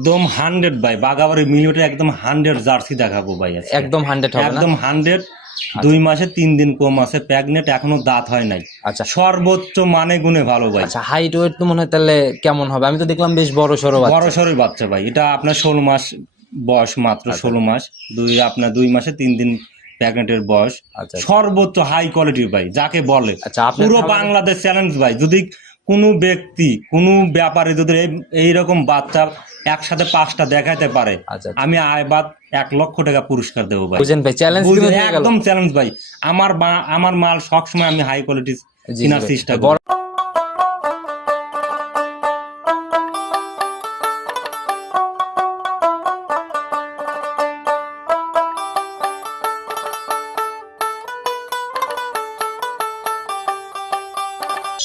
একদম হান্ড্রেড ভাই বাগাবাড়ি মিলিমিটার একদম হান্ড্রেড জার্সি দেখাবো ভাই একদম হান্ড্রেড একদম হান্ড্রেড দুই মাসে তিন দিন কম আছে প্যাগনেট এখনও দাঁত হয় নাই। আচ্ছা। সর্বোচ্চ মানে গুণে ভালো ভাই। আচ্ছা হাইট ওয়েট তো মনে হয় তাহলে কেমন হবে? আমি তো দেখলাম বেশ বড় সড়ো বড় বাচ্চা বাচ্চা ভাই এটা আপনার ষোলো মাস বয়স মাত্র আচ্ছা। ষোলো মাস। দুই আপনার দুই মাসে তিন দিন প্যাগনেটের বয়স। আচ্ছা সর্বোচ্চ হাই কোয়ালিটির ভাই যাকে বলে। আচ্ছা পুরো বাংলাদেশ চ্যালেঞ্জ ভাই যদি কোনো ব্যক্তি কোনো ব্যাপারে যদি এইরকম বাচ্চা একসাথে পাঁচটা দেখাতে পারে আমি আমি আয়বাদ এক লক্ষ টাকা পুরস্কার দেবো ভাই। বুঝেন চ্যালেঞ্জ একদম চ্যালেঞ্জ ভাই। আমার আমার মাল সবসময় আমি হাই কোয়ালিটি কেনার চেষ্টা করি।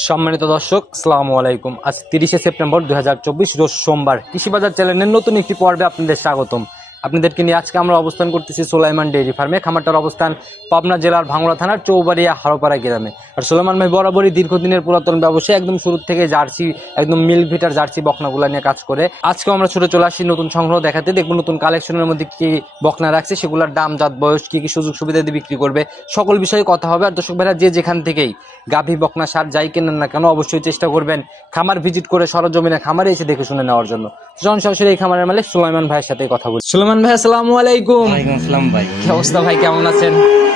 সম্মানিত দর্শক সালামু আলাইকুম। আজ তিরিশে সেপ্টেম্বর দুই হাজার চব্বিশ, রোজ সোমবার। কৃষি বাজার চ্যানেলের নতুন একটি পর্বে আপনাদের স্বাগতম। আপনাদেরকে নিয়ে আজকে আমরা অবস্থান করতেছি সোলাইমান ডেইরি ফার্মে। খামারটার অবস্থান পাবনা জেলার ভাঙড়া থানার চৌবাড়িয়া হারোপাড়া গ্রামে। আর সোলাইমান ভাই, বরাবরই দীর্ঘদিনের পুরাতন ব্যবসায়ী, একদম শুরু থেকে জার্সি, একদম মিল্ক ভিটার জার্সি বকনাগুলা নিয়ে কাজ করে। আজকেও আমরা ছুটে চলে আসি নতুন সংগ্রহ দেখাতে। দেখব নতুন কালেকশনের মধ্যে কি বকনা রাখছে, সেগুলোর দাম, জাত, বয়স, কি কি সুযোগ সুবিধা দিয়ে বিক্রি করবে, সকল বিষয়ে কথা হবে। আর দর্শক ভাইরা, যে যেখান থেকেই গাভী বকনা সার যাই কেনেন না কেন, অবশ্যই চেষ্টা করবেন খামার ভিজিট করে সরজমিনে খামারে এসে দেখে শুনে নেওয়ার জন্য। জন সরাসরি এই খামারের মালিক সুলাইমান ভাইয়ের সাথে কথা বলি। সুলাইমান ভাই আসসালামু আলাইকুম। ওয়ালাইকুম আসসালাম ভাই। কি অবস্থা ভাই কেমন আছেন?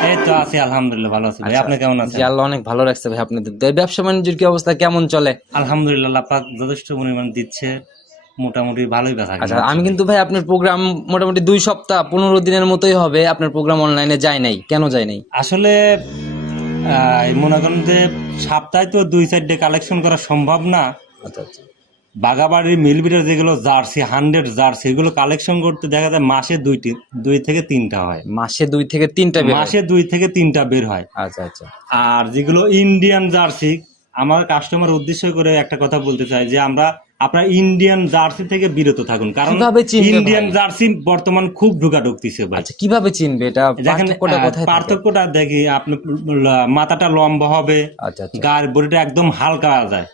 এই তো আছি আলহামদুলিল্লাহ ভালো আছি ভাই। আচ্ছা। আপনি কেমন আছেন? জি আল্লাহ অনেক ভালো রাখছে ভাই আপনাদের। ব্যবসা বাণিজ্যের কি অবস্থা কেমন চলে? আলহামদুলিল্লাহ পাক যথেষ্ট পরিমাণ দিচ্ছে। মোটামুটি ভালোই বেচা আচ্ছা আমি কিন্তু ভাই আপনার প্রোগ্রাম মোটামুটি দুই সপ্তাহ পনেরো দিনের মতোই হবে। আপনার প্রোগ্রাম অনলাইনে যায় নাই কেন যায় নাই? আসলে মনে করেন যে সপ্তাহে তো দুই চারটে কালেকশন করা সম্ভব না। আচ্ছা আচ্ছা। বাগাবাড়ির মিলবিটার যেগুলো জার্সি হান্ড্রেড জার্সি এগুলো কালেকশন করতে দেখা যায় মাসে দুইটি দুই থেকে তিনটা হয়। মাসে দুই থেকে তিনটা মাসে দুই থেকে তিনটা বের হয়। আচ্ছা আচ্ছা। আর যেগুলো ইন্ডিয়ান জার্সি আমার কাস্টমার উদ্দেশ্য করে একটা কথা বলতে চাই যে আমরা আপনার ইন্ডিয়ান জার্সি থেকে বিরত থাকুন। কারণ ইন্ডিয়ান জার্সি বর্তমান খুব ঢুকা ঢুকতেছে আচ্ছা কীভাবে চিনবে? এটা দেখেন পার্থক্যটা দেখি আপনি মাথাটা লম্বা হবে আচ্ছা আচ্ছা। গায়ের বডিটা একদম হালকা যায়।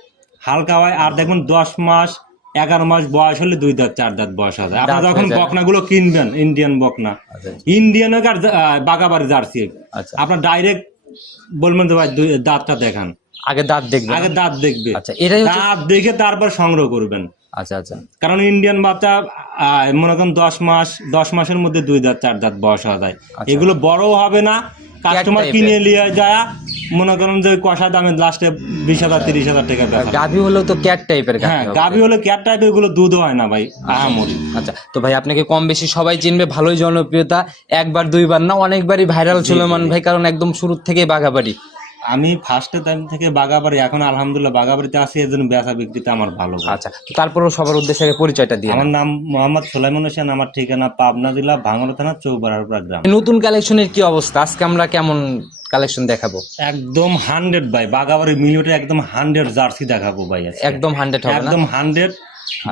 হালকা হয় আর দেখুন দশ মাস এগারো মাস বয়স হলে দুই দাঁত চার দাঁত বয়স হয় আপনি যখন। বকনাগুলো কিনবেন ইন্ডিয়ান বকনা আচ্ছা। ইন্ডিয়ান হোক আর বাগাবাড়ি জার্সি আচ্ছা। আপনার ডাইরেক্ট বলবেন যে ভাই দাঁতটা দেখান। আগে দাঁত দেখবে আগে দাঁত দেখবে। আচ্ছা এটাই দাঁত দেখে তারপর সংগ্রহ করবেন। আচ্ছা আচ্ছা। কারণ ইন্ডিয়ান বাচ্চা আহ, মনে করেন দশ মাস দশ মাসের মধ্যে দুই দাঁত চার দাঁত বয়স হওয়া যায়। আচ্ছা। এগুলো বড়ও হবে না কাস্টমার কিনে নিয়ে যায় মনে করেন যে কষা দামে লাস্টে বিশ হাজার তিরিশ হাজার টাকা গাভি হলেও তো ক্যাট টাইপের হ্যাঁ গাভি হলো ক্যাট টাইপেরগুলো দুধ হয় না ভাই আহামরি। আচ্ছা তো ভাই আপনাকে কম বেশি সবাই চিনবে ভালোই জনপ্রিয়তা। একবার দুইবার না অনেকবারই ভাইরাল সুলেমান ভাই কারণ একদম শুরুর থেকে বাঘাবাড়ি। আমি ফার্স্টে টাইম থেকে বাগাবাড়ি এখন আলহামদুলিল্লাহ বাগাবাড়িতে আছি এর জন্য বেচা বিক্রিতে আমার ভালো আচ্ছা তারপরেও সবার উদ্দেশ্যে পরিচয়টা দিয়ে আমার নাম মোহাম্মদ সোলাইমন হোসেন আমার ঠিকানা পাবনা জেলা ভাঙড়া থানা চৌবাড়ারপুরা গ্রাম। নতুন কালেকশনের কি অবস্থা? আজকে আমরা কেমন কালেকশন দেখাবো? একদম হান্ড্রেড ভাই বাগাবাড়ি মিলিমিটার একদম হান্ড্রেড জার্সি দেখাবো ভাই একদম হান্ড্রেড একদম হান্ড্রেড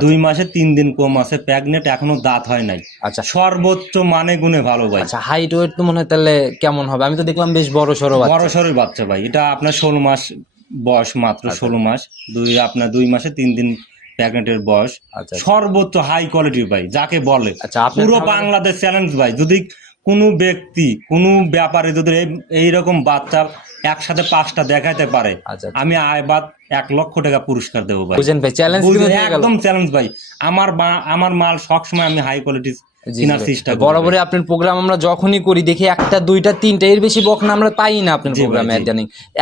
দুই মাসে তিন দিন কম আছে। প্যাগনেট এখনও দাঁত হয় নাই। আচ্ছা। সর্বোচ্চ মানে গুণে ভালো ভাই। আচ্ছা হাইট ওয়েট তো মনে হয় তাহলে কেমন হবে? আমি তো দেখলাম বেশ বড় সড়ো বড় সরই বাচ্চা ভাই। এটা আপনার ষোলো মাস বয়স মাত্র আচ্ছা। ষোলো মাস। দুই আপনার দুই মাসে তিন দিন প্যাগনেটের বয়স। আচ্ছা সর্বোচ্চ হাই কোয়ালিটির ভাই যাকে বলে। আচ্ছা পুরো বাংলাদেশ চ্যালেঞ্জ ভাই। যদি কোনো ব্যক্তি কোনো ব্যাপারে যদি এইরকম বাচ্চা একসাথে পাঁচটা দেখাতে পারে। আচ্ছা আচ্ছা। আমি আয়বাদ এক লক্ষ টাকা পুরস্কার দেবো ভাই। বুঝেন ভাই চ্যালেঞ্জ একদম চ্যালেঞ্জ ভাই। আমার আমার মাল সবসময় আমি হাই কোয়ালিটি বরাবরই আপনার প্রোগ্রাম আমরা যখনই করি দেখি একটা দুইটা তিনটা এর বেশি বকনা আমরা পাই না আপনার প্রোগ্রামে।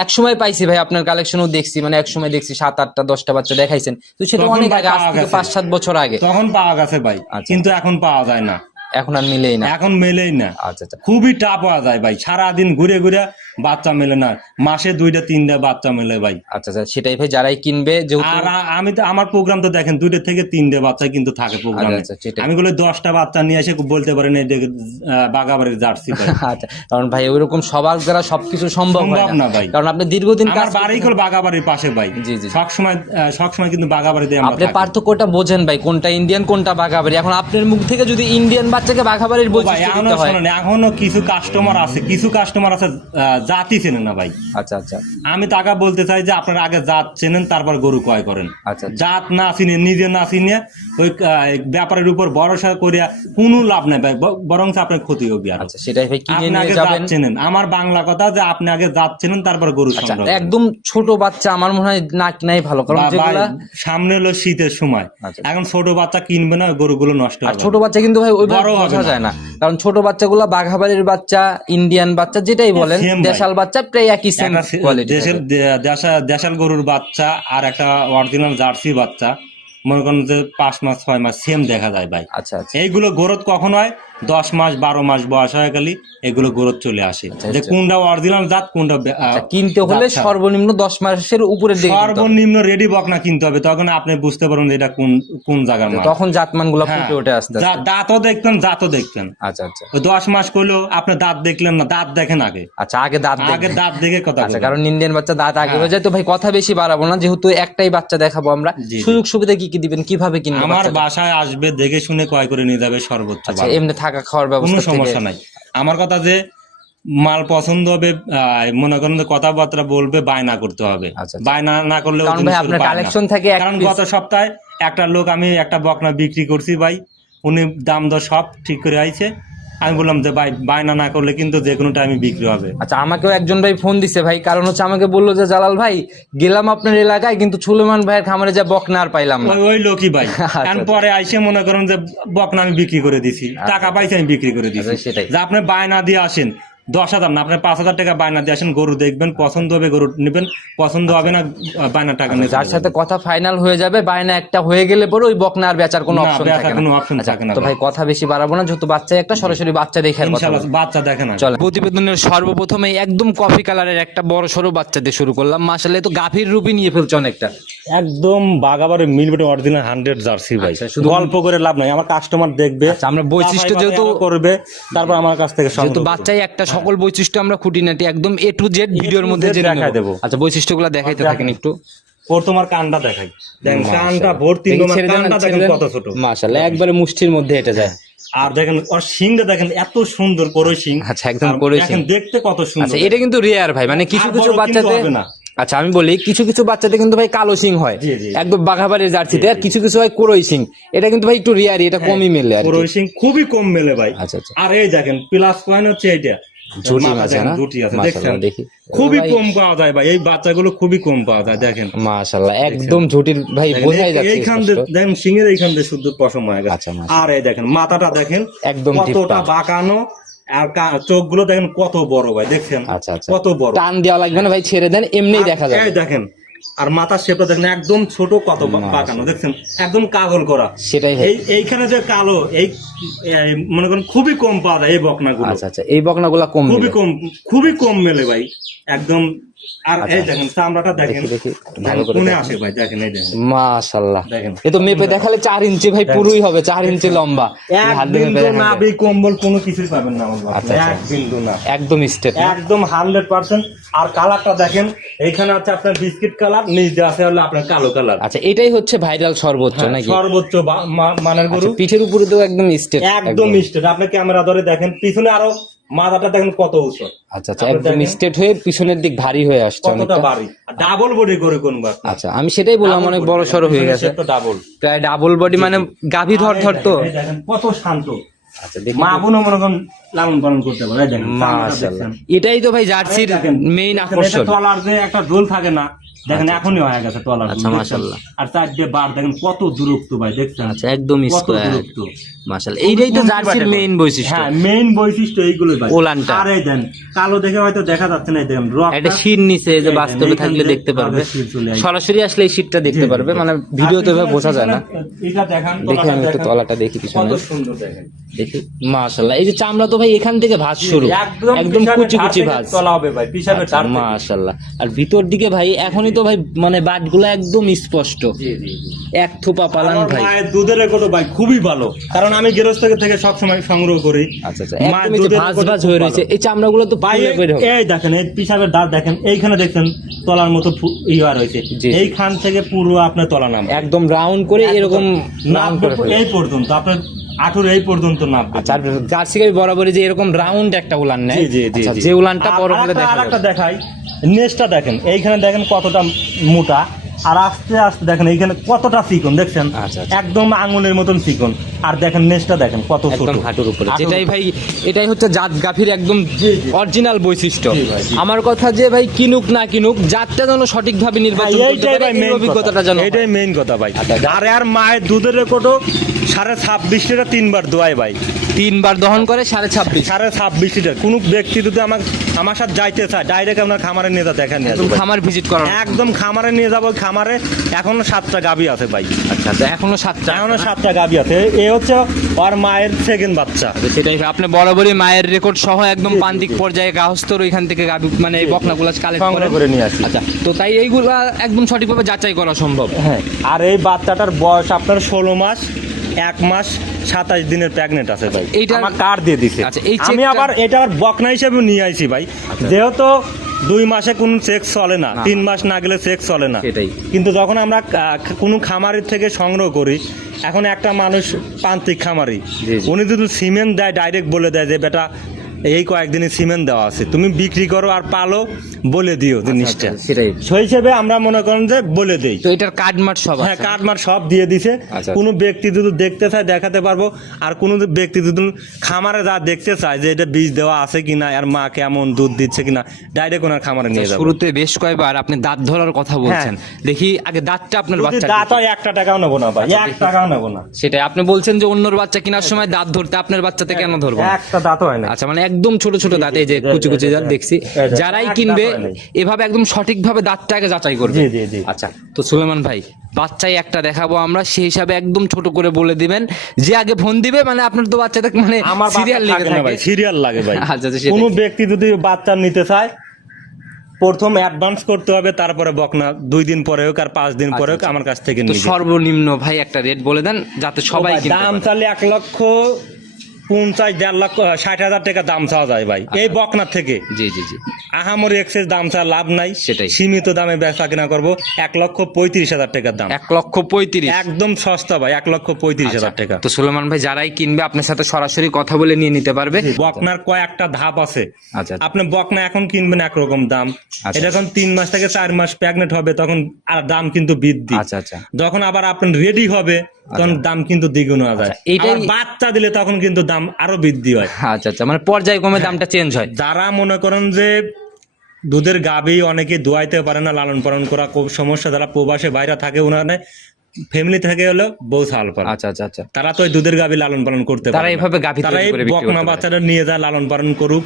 এক সময় পাইছি ভাই আপনার কালেকশনও দেখছি মানে এক সময় দেখছি সাত আটটা দশটা বাচ্চা দেখাইছেন। তো সেটা অনেক আগে। পাঁচ সাত বছর আগে। তখন পাওয়া গেছে ভাই আচ্ছা। কিন্তু এখন পাওয়া যায় না। এখন আর মিলেই না। এখন মেলেই না। আচ্ছা আচ্ছা। খুবই টাপ পাওয়া যায় ভাই। সারাদিন ঘুরে ঘুরে বাচ্চা মেলে না। মাসে দুইটা তিনটা বাচ্চা মেলে ভাই। আচ্ছা আচ্ছা সেটাই ভাই যারাই কিনবে যেহেতু আর আ- আমি তো আমার প্রোগ্রাম তো দেখেন দুইটা থেকে তিনটে বাচ্চা কিন্তু থাকে প্রোগ্রামে আচ্ছা, আচ্ছা, সেটাই। আমি বলে দশটা বাচ্চা নিয়ে এসে বলতে পারেন এই দেখে, বাগাবাড়ির জার্সি ভাই। আচ্ছা কারণ ভাই ওইরকম সবার দ্বারা সবকিছু সম্ভব হয় সম্ভব না। না ভাই। কারণ আপনি দীর্ঘদিন আমার কাজ বাড়ি কল বাগাবাড়ির পাশে ভাই। জি, জি, জি। সবসময় আহ, সবসময় কিন্তু বাগাবাড়িতে আমরা আপনি থাকি। পার্থক্যটা বোঝেন ভাই কোনটা ইন্ডিয়ান কোনটা বাঘাবাড়ি এখন আপনার মুখ থেকে যদি ইন্ডিয়ান বা বাচ্চাকে বাঘাবাড়ির বৈশিষ্ট্য এখনও দিতে হয়? শোনেন এখনও কিছু কাস্টমার আছে কিছু কাস্টমার আছে জাতি চেনেন না ভাই। আচ্ছা আচ্ছা। আমি টাকা বলতে চাই যে আপনারা আগে জাত চেনেন তারপর গরু ক্রয় করেন। আচ্ছা আচ্ছা। জাত না চিনে নিজে না চিনে ওই ব্যাপারের উপর ভরসা করিয়া কোনো লাভ নাই ভাই বরং আপনার ক্ষতি হবে আর। আচ্ছা সেটাই ভাই কিনে নিয়ে আগে যাবেন। জাত চেনেন। আমার বাংলা কথা যে আপনি আগে জাত চেনেন তারপর গরু আচ্ছা সংগ্রহ একদম ছোট বাচ্চা আমার মনে হয় নাক নাই ভালো কারণ যেগুলা সামনে হলো শীতের সময়। আচ্ছা। এখন ছোট বাচ্চা কিনবে না গরুগুলো নষ্ট হবে। ছোট বাচ্চা কিন্তু ভাই ওইভাবে বড় বোঝা যায় না। কারণ ছোট বাচ্চাগুলো বাঘাবাড়ির বাচ্চা ইন্ডিয়ান বাচ্চা যেটাই বলেন দেশাল বাচ্চা প্রায় একই সেম কোয়ালিটি দেশাল গরুর বাচ্চা আর একটা অরিজিনাল জার্সি বাচ্চা মনে করেন যে পাঁচ মাস ছয় মাস সেম দেখা যায় ভাই। আচ্ছা আচ্ছা। এইগুলো গরত কখন হয়? দশ মাস বারো মাস বয়স হয়ে গেলে এগুলো গ্রোথ চলে আসে আচ্ছা, যে আচ্ছা। কোনটা অরিজিনাল জাত কোনটা আচ্ছা, কিনতে হলে। সর্বনিম্ন দশ মাসের হবে। সর্বনিম্ন রেডি বকনা কিনতে হবে তখন আপনি বুঝতে পারবেন এটা কোন কোন জায়গার তখন জাতমানগুলা হ্যাঁ। ফুটে ওঠে আস্তে দাঁতও দেখবেন জাতও দেখবেন আচ্ছা আচ্ছা দশ মাস করলেও আপনি দাঁত দেখলেন না দাঁত দেখেন আগে আচ্ছা আগে দাঁত আগে দাঁত দেখে কথা বলবেন। কারণ ইন্ডিয়ান বাচ্চা দাঁত আগে হ্যাঁ। হয়ে যায় তো ভাই কথা বেশি বাড়াবো না যেহেতু একটাই বাচ্চা দেখাবো আমরা। সুযোগ সুবিধা কি কি দিবেন কীভাবে কিনবো আমার বাসায় আসবে দেখে শুনে ক্রয় করে নিয়ে যাবে সর্বোচ্চ আচ্ছা এমনি থাকা খাওয়ার ব্যবস্থা কোনো সমস্যা নাই। আমার কথা যে মাল পছন্দ হবে মনে করেন যে কথাবার্তা বলবে বায়না করতে হবে। আচ্ছা, আচ্ছা। বায়না না করলে কালেকশন থাকে কারণ গত সপ্তাহে একটা লোক আমি একটা বকনা বিক্রি করছি ভাই। উনি দাম দর সব ঠিক করে আইছে। আমি বললাম যে ভাই বায়না না করলে কিন্তু যে কোনো টাইমে বিক্রি হবে। আচ্ছা আমাকেও একজন ভাই ফোন দিছে ভাই। কারণ হচ্ছে আমাকে বলল যে জালাল ভাই গেলাম আপনার এলাকায় কিন্তু সুলেমান ভাইয়ের খামারে যা বকনা আর পাইলাম না। ওই লোকই ভাই। আচ্ছা, কারণ পরে আইসে মনে করেন যে বকনা আমি বিক্রি করে দিছি। টাকা পাইছে আমি বিক্রি করে দিছি। আচ্ছা, সেটাই। যে আপনি বায়না দিয়ে আসেন দশ হাজার না আপনি পাঁচ হাজার টাকা বায়না দিয়ে আসেন গরু দেখবেন পছন্দ হবে গরু নেবেন পছন্দ হবে না বায়না টাকা নিয়ে যার সাথে কথা ফাইনাল হয়ে যাবে বায়না একটা হয়ে গেলে পরে ওই বকনা আর বেচার কোনো অপশন থাকে না। option আচ্ছা, থাকে না তো ভাই। কথা বেশি বাড়াবো না যেহেতু বাচ্চা একটা সরাসরি বাচ্চা দেখে কথা ইনশাআল্লাহ বাচ্চা দেখেন না। চলে প্রতিবেদনের সর্বপ্রথমে একদম কফি কালারের একটা বড় সড়ো বাচ্চা দিয়ে শুরু করলাম। মাসালে তো গাভীর রূপই নিয়ে ফেলছে অনেকটা। একদম বাগাবারে মিলবেটে অরিজিনাল হান্ড্রেড জার্সি ভাই। আচ্ছা, শুধু গল্প করে লাভ নাই। আমার কাস্টমার দেখবে আচ্ছা, আমরা বৈশিষ্ট্য যেহেতু করবে তারপর আমার কাছ থেকে। বাচ্চাই একটা সকল বৈশিষ্ট্য আমরা খুঁটিনাটি একদম এ টু জেড ভিডিওর মধ্যে জেনে দেবো। আচ্ছা বৈশিষ্ট্যগুলো দেখাইতে থাকেন একটু। ওর তোমার কানটা দেখাই। দেখেন কানটা ভর্তি তোমার কানটা দেখেন কত ছোট। মাশাআল্লাহ একবারে মুষ্টির মধ্যে এটা যায়। আর দেখেন ওর শিংটা দেখেন এত সুন্দর করই শিং। আচ্ছা, একদম করই দেখেন দেখতে কত সুন্দর। আচ্ছা এটা কিন্তু রেয়ার ভাই মানে কিছু কিছু বাচ্চাতে। আচ্ছা আমি বলি কিছু কিছু বাচ্চাতে কিন্তু ভাই কালো সিং হয়। একদম বাঘাবাড়ির জার্সিতে আর কিছু কিছু হয় কোরই সিং এটা কিন্তু ভাই একটু রেয়ারই এটা কমই মেলে আর। করই শিং খুবই কম মেলে ভাই। আচ্ছা আচ্ছা। আর এই দেখেন প্লাস পয়েন্ট হচ্ছে এইটা। জুটি মাথা না? জুটি আছে দেখছেন? দেখি। খুবই কম পাওয়া যায় ভাই এই বাচ্চাগুলো খুবই কম পাওয়া যায় দেখেন। মাশাআল্লাহ একদম ঝুটির ভাই বোঝাই যাচ্ছে এইখান দিয়ে দেখেন সিংহের এইখান দিয়ে শুদ্ধ পশম হয়ে গেছে। আচ্ছা, আর এই দেখেন মাথাটা দেখেন একদম কতটা বাঁকানো আর চোখগুলো দেখেন কত বড় ভাই দেখছেন? আচ্ছা আচ্ছা। কত বড়। টান দেওয়া লাগবে না ভাই ছেড়ে দেন এমনি দেখা যায় এই দেখেন আর মাথার শেপটা দেখেন একদম ছোট কত বাঁকানো দেখছেন? একদম কাগল করা। সেটাই এই এইখানে যে কালো এই মনে করেন খুবই কম পাওয়া যায় এই বকনাগুলো। আচ্ছা আচ্ছা এই বকনাগুলা কম খুবই কম খুবই কম মেলে ভাই একদম। আর এই দেখেন চামড়াটা দেখেন আচ্ছা। কোনে আসে ভাই দেখেন এই দেখেন। মাশাআল্লাহ। দেখেন। এ তো মেপে দেখালে চার ইঞ্চি ভাই পুরোই হবে চার ইঞ্চি লম্বা। হাত বিন্দু না বি কম্বল কোনো কিছুই পাবেন না। আচ্ছা, আচ্ছা। এক বিন্দু না। একদম স্টেট একদম হান্ড্রেড পার্সেন্ট আর কালারটা দেখেন এইখানে আছে আপনার বিস্কিট কালার নিচে আছে হলো আপনার কালো কালার। আচ্ছা এটাই হচ্ছে ভাইরাল সর্বোচ্চ নাকি? সর্বোচ্চ মানের গরু। আচ্ছা, পিঠের উপরে তো একদম স্টেট একদম স্টেট। আপনি ক্যামেরা ধরে দেখেন পিছনে আরও মাথাটা দেখেন কত উঁচু। আচ্ছা আচ্ছা একদম স্টেট হয়ে পিছনের দিক ভারী হয়ে আসছে কতটা ভারী। ডাবল বডি করে কোন বার আচ্ছা আমি সেটাই বললাম অনেক বড় সড়ো হয়ে গেছে। ডাবল প্রায় ডাবল বডি মানে গাভী ধর ধর তো। দেখেন কত শান্ত। আচ্ছা মনে। এটাই তো ভাই জার্সির দেখেন, মেইন আকর্ষণ। তলার যে একটা ঝোল থাকে না দেখেন এখনই হয়ে গেছে তলার আচ্ছা, মাশাআল্লাহ। আর চার দিয়ে বার দেখেন কত দূরত্ব ভাই দেখছেন? আচ্ছা একদম স্কোয়ার এইটাই তো জার্সির মেইন বৈশিষ্ট্য। হ্যাঁ মেইন বৈশিষ্ট্য এইগুলো ভাই ওলানটা। আর দেন কালো দেখে হয়তো দেখা যাচ্ছে না দেখেন নিচে যে বাস্তবে থাকলে দেখতে পারবে। সরাসরি আসলে এই দেখতে পারবে মানে ভিডিওতে বোঝা যায় না। এটা দেখান দেখি আমি একটু তলাটা দেখি কত সুন্দর দেখেন। দেখি মাশাআল্লাহ এই যে চামড়া তো ভাই এখান থেকে ভাঁজ শুরু। একদম কুচি কুচি ভাঁজ। তলা হবে ভাই ধার মাশাআল্লাহ। আর ভিতর দিকে ভাই এখনই তো ভাই মানে বাটগুলো একদম স্পষ্ট। এক থোপা পালান ভাই। দুধের রেকর্ড ভাই খুবই ভালো। কারণ আমি গৃহস্থ থেকে সবসময় সংগ্রহ করি। আচ্ছা আচ্ছা। একদমই তো ভাঁজ ভাঁজ হয়ে রয়েছে। এই চামড়াগুলো তো ভাই বের হবে। এই দেখেন এই পিসাবের দাঁত দেখেন এইখানে দেখছেন তলার মতো ইয়া রয়েছে। এইখান থেকে পুরো আপনার তলা নাম একদম রাউন্ড করে এরকম রাউন্ড করে এই পর্যন্ত আপনার আঠুর এই পর্যন্ত নামবে। আচ্ছা জার্সি বরাবরই যে এরকম রাউন্ড একটা উলান নেয়। জি জি জি আচ্ছা। যে উলানটা বড় করে দেখা দেখাই নেসটা দেখেন এইখানে দেখেন কতটা মোটা। আর আস্তে আস্তে দেখেন এইখানে কতটা চিকন দেখছেন আচ্ছা, আচ্ছা। একদম আঙুলের মতন চিকন আর দেখেন নেসটা দেখেন কত ছোট হাঁটুর উপরে যেটাই ভাই এটাই হচ্ছে জাত গাফির একদম। অরিজিনাল বৈশিষ্ট্য। আমার কথা যে ভাই কিনুক না কিনুক জাতটা যেন সঠিকভাবে নির্বাচন করতে পারে ভাই এই মেইন অভিজ্ঞতাটা যেন। এইটাই মেইন কথা ভাই আচ্ছা। আর আর মায়ের দুধের রেকর্ডও সাড়ে ছাব্বিশ লিটার তিনবার দোয়াই ভাই তিনবার দহন করে সাড়ে ছাব্বিশ। সাড়ে ছাব্বিশ লিটার। কোনো ব্যক্তি যদি আমার আমার সাথে যাইতে চায় ডাইরেক্ট আপনার খামারে নিয়ে যা দেখা নিয়ে একদম আসবে ভাই। খামার ভিজিট করার। একদম খামারে নিয়ে যাব খামারে এখনও সাতটা গাবি আছে ভাই। আচ্ছা আচ্ছা এখনও সাতটা। এখনও সাতটা গাবি আছে। এ হচ্ছে ওর মায়ের সেকেন্ড বাচ্চা। আচ্ছা, সেটাই। আপনি বরাবরই মায়ের রেকর্ড সহ একদম প্রান্তিক পর্যায়ে গাহস্তর ওইখান থেকে গাবি মানে এই বকনাগুলা কালেক্ট করে। করে নিয়ে আসি। আচ্ছা তো তাই এইগুলা একদম সঠিকভাবে যাচাই করা সম্ভব। হ্যাঁ আর এই বাচ্চাটার বয়স আপনার ষোলো মাস। এক মাস সাতাশ দিনের প্রেগনেন্ট আছে ভাই এটা আমার কার্ড দিয়ে দিছে আচ্ছা, এই আমি আবার এটা আবার বকনা হিসেবে নিয়ে আইছি ভাই আচ্ছা। যেহেতু দুই মাসে কোনো চেক চলে না তিন মাস না গেলে চেক চলে না সেটাই। কিন্তু যখন আমরা কোনো খামারের থেকে সংগ্রহ করি এখন একটা মানুষ প্রান্তিক খামারি। উনি যদি সিমেন্ট দেয় ডাইরেক্ট বলে দেয় যে বেটা এই কয়েকদিনে সিমেন্ট দেওয়া আছে। তুমি বিক্রি করো আর পালো বলে দিও জিনিসটা। আচ্ছা, সেটাই। সেই হিসেবে আমরা মনে করেন যে বলে দেই। তো এটার কার্ড মার্ট সব হ্যাঁ আছে। কাঠমার সব দিয়ে দিছে। আচ্ছা। কোনো ব্যক্তি যদি দেখতে চায় দেখাতে পারব। আর কোনো ব্যক্তি যদি খামারে যা দেখতে চায় যে এটা বীজ দেওয়া আছে কিনা আর মা কেমন দুধ দিচ্ছে কিনা ডাইরেক্ট ওনার খামারে নিয়ে যাব। শুরুতে বেশ কয়েকবার আপনি দাঁত ধরার কথা বলছেন। দেখি আগে দাঁতটা আপনার বাচ্চা দাঁত হয় একটা টাকাও নেব না ভাই এক টাকাও নেব না। সেটাই আপনি বলছেন যে অন্যর বাচ্চা কেনার সময় দাঁত ধরতে আপনার বাচ্চাতে কেন ধরবো একটা দাঁত হয় না। আচ্ছা মানে একদম ছোট ছোট দাঁত এই যে কুচি কুচি দাঁত দেখছি যারাই কিনবে। এভাবে একদম সঠিকভাবে দাঁতটাকে যাচাই করবে জি, জি, জি। আচ্ছা তো সুলেমান ভাই বাচ্চাই একটা দেখাবো আমরা সেই হিসাবে একদম ছোট করে বলে দিবেন যে আগে ফোন দিবে মানে আপনার তো বাচ্চাটা মানে সিরিয়াল লেগে না ভাই সিরিয়াল লাগে ভাই আচ্ছা, আচ্ছা। কোনো ব্যক্তি যদি বাচ্চা নিতে চায় প্রথম অ্যাডভান্স করতে হবে তারপরে বকনা দুই দিন পরে হোক আর পাঁচ দিন পরে হোক আচ্ছা, আমার কাছ থেকে তো সর্বনিম্ন ভাই একটা রেট বলে দেন যাতে সবাই দাম। চালে এক লক্ষ পঞ্চাশ দেড় লক্ষ ষাট হাজার টাকা দাম চাওয়া যায় ভাই। এই বকনার থেকে। জি জি জি। আহামরি এক্সেস দাম চা লাভ নাই। সেটাই। সীমিত দামে ব্যবসা কিনা করব। এক লক্ষ পঁয়ত্রিশ হাজার টাকার দাম। এক লক্ষ পঁয়ত্রিশ। একদম সস্তা ভাই এক লক্ষ পঁয়ত্রিশ হাজার টাকা। তো সুলেমান ভাই যারাই কিনবে আপনার সাথে সরাসরি কথা বলে নিয়ে নিতে পারবে। বকনার কয়েকটা ধাপ আছে। আচ্ছা। আপনি বকনা এখন কিনবেন একরকম দাম। আচ্ছা। এটা যখন তিন মাস থেকে চার মাস প্রেগনেন্ট হবে তখন আর দাম কিন্তু বৃদ্ধি। আচ্ছা আচ্ছা। যখন আবার আপনার রেডি হবে তখন দাম কিন্তু দ্বিগুণ হয়ে যায়। আচ্ছা, এইটাই- বাচ্চা দিলে তখন কিন্তু দাম আরও বৃদ্ধি হয়। আচ্ছা আচ্ছা মানে পর্যায়ক্রমে দামটা চেঞ্জ হয়। যারা মনে করেন যে দুধের গাবি অনেকে দোয়াইতে পারে না লালন পালন করা খুব সমস্যা। যারা প্রবাসে বাইরে থাকে ওনারা ফ্যামিলি থেকে হলো বউ ছাল পালন আচ্ছা আচ্ছা আচ্ছা। তারা তো ওই দুধের গাবি লালন পালন করতে তারা পারে এইভাবে তারা এই বকনা বাচ্চাটা নিয়ে যায় লালন পালন করুক।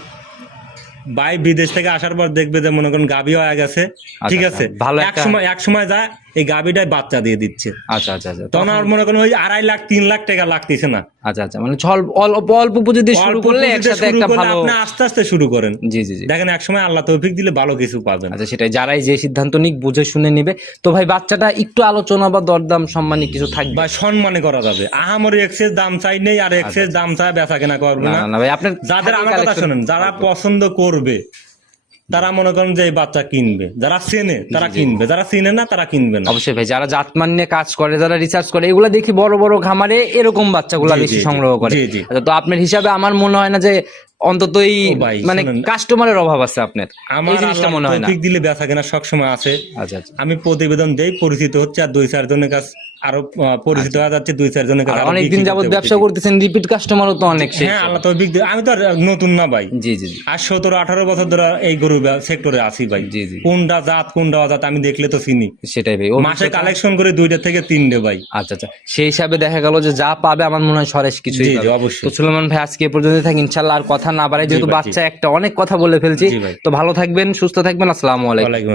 ভাই বিদেশ থেকে আসার পর দেখবে যে মনে করেন গাবি হয়ে গেছে। ঠিক আচ্ছা, আছে? ভালো এক সময় এক সময় যায় এই গাবিটাই বাচ্চা দিয়ে দিচ্ছে। আচ্ছা আচ্ছা আচ্ছা। তখন আর মনে করেন ওই আড়াই লাখ তিন লাখ টাকা লাগতেছে না। আচ্ছা আচ্ছা মানে অল্প অল্প পুঁজি দিয়ে শুরু করলে একসাথে একটা ভালো আপনি আস্তে আস্তে শুরু করেন। জি জি জি। দেখেন এক সময় আল্লাহ তৌফিক দিলে ভালো কিছু পাবেন। আচ্ছা সেটাই। যারাই যে সিদ্ধান্ত নিক বুঝে শুনে নিবে। তো ভাই বাচ্চাটা একটু আলোচনা বা দরদাম সম্মানী কিছু থাকবে? বা সম্মানে করা যাবে। আহামরি এক্সেস দাম চাই নেই আর এক্সেস দাম চাই বেচা কেনা করবে না না। ভাই আপনার যাদের আমার কথা শোনেন যারা পছন্দ করবে তারা মনে করেন যে এই বাচ্চা কিনবে। যারা চেনে তারা কিনবে। যারা চিনে না তারা কিনবে না। অবশ্যই ভাই যারা জাতমান নিয়ে কাজ করে যারা রিসার্চ করে এগুলো দেখি বড় বড় খামারে এরকম বাচ্চাগুলো বেশি। সংগ্রহ করে। আচ্ছা, তো আপনার হিসাবে আমার মনে হয় না যে অন্তত এই মানে কাস্টমারের অভাব আছে আপনার। এই জিনিসটা মনে হয় না। দিলে বেচা কেনা সবসময় আছে। আচ্ছা আচ্ছা। আমি প্রতিবেদন দেই পরিচিত হচ্ছে আর দুই চারজনের কাছে আরও পরিচিত হয়ে যাচ্ছে দুই চারজনের কাছে অনেকদিন যাবত ব্যবসা করতেছেন রিপিট কাস্টমারও তো অনেক হ্যাঁ আল্লাহ আমি তো নতুন না ভাই। জি জি আর সতেরো আঠারো বছর ধরে এই গরু সেক্টরে আছি ভাই। জি, জি। কোনটা জাত কোনটা অজাত আমি দেখলে তো চিনি। সেটাই ভাই মাসে কালেকশন করে দুইটা থেকে তিনটে ভাই। আচ্ছা আচ্ছা। সেই হিসাবে দেখা গেল যে যা পাবে আমার মনে হয় সরেশ জি, অবশ্যই। তো সুলেমান ভাই আজকে পর্যন্ত থাকি। ইনশাল্লাহ আর কথা না বাড়াই যেহেতু বাচ্চা একটা অনেক কথা বলে ফেলছি। তো ভালো থাকবেন সুস্থ থাকবেন আসসালামু আলাইকুম। ওয়ালাইকুম